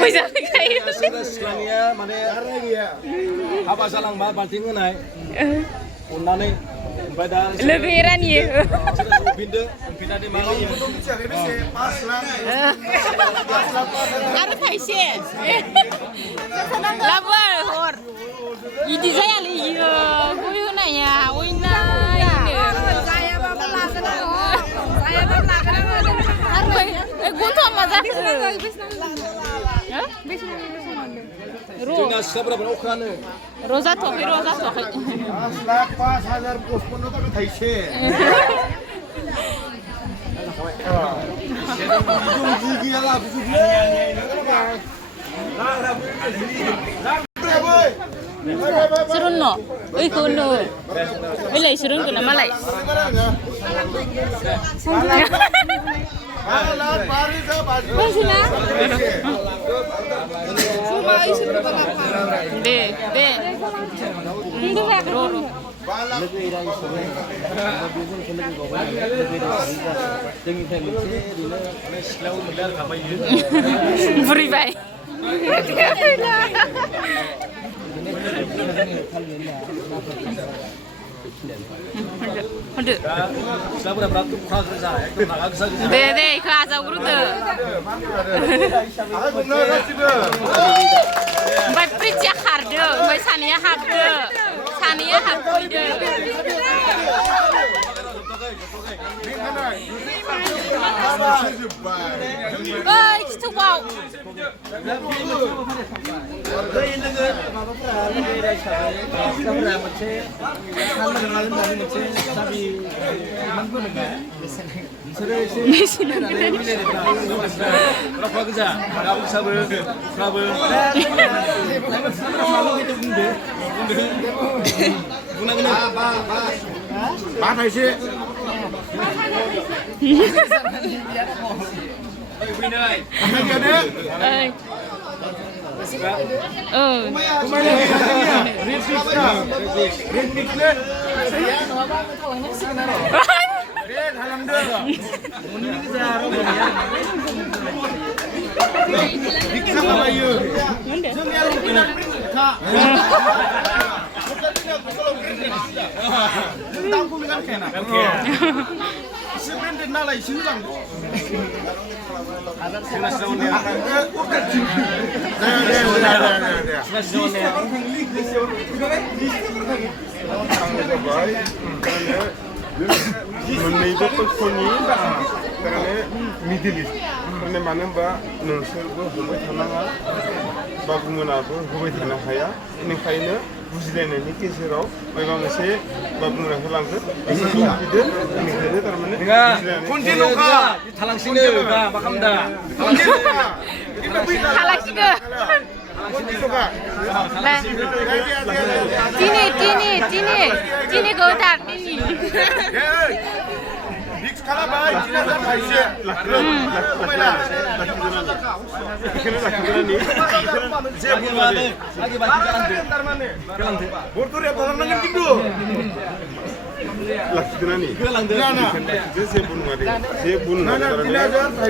मोजां खायो सेंग्रा सिख्लानिया माने हाबा जालांबा बाल्थिं होनाय अननानै ओमफ्राय दा लोगो रानि होफिनदो होफिननानै मा आरो थाइसे लाबो हर इदि जायालै इयो गय होनाया अयनायनो जायाबाबो लागोन जायाबाबो लागोन आरो गन्थ'आ मा जाखो जोंना सिख्लाफोरा अखानो र' जाथ'वाखै 5,000 पचपन्न थाखा थाइसे Serono, kono. Lai serono na malai. Be. Hindu ya Roro. Beri baik. Deh, kelas aku tuh. Baik percaya hardo, baik sania hardo, Baik, itu wow. मोननैबो पक्षनि थारमाने मिडिलिस्ट माने मानो होनबा नोंसोरबो होबाय थानाङा बाबुमोनाबो होबाय थानो हाया बेनिखायनो बुजिलायनायनि गेजेराव माबा मोनसे बाबुमोना होलांगोन बिदो बेनिखायनो थारमाने खनसेल'खा थालांसिनो मा खालामदा Halaksigo. Tini gotar tini. Mix kalabay, cinaza paise.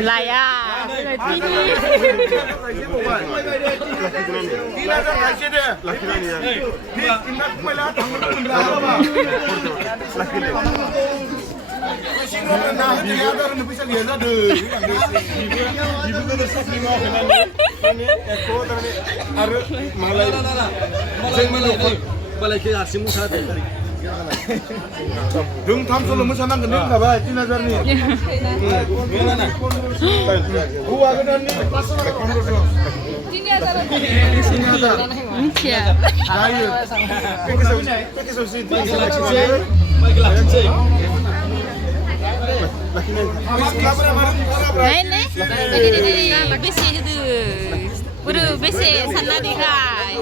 Laya. Dung tham solo mosanangkan ding kabar 3,000 nih. Gua gedan nih. 3,000. Iya. Ayo. Pakai sosis. Ini besi itu. Udah besi sana dihai.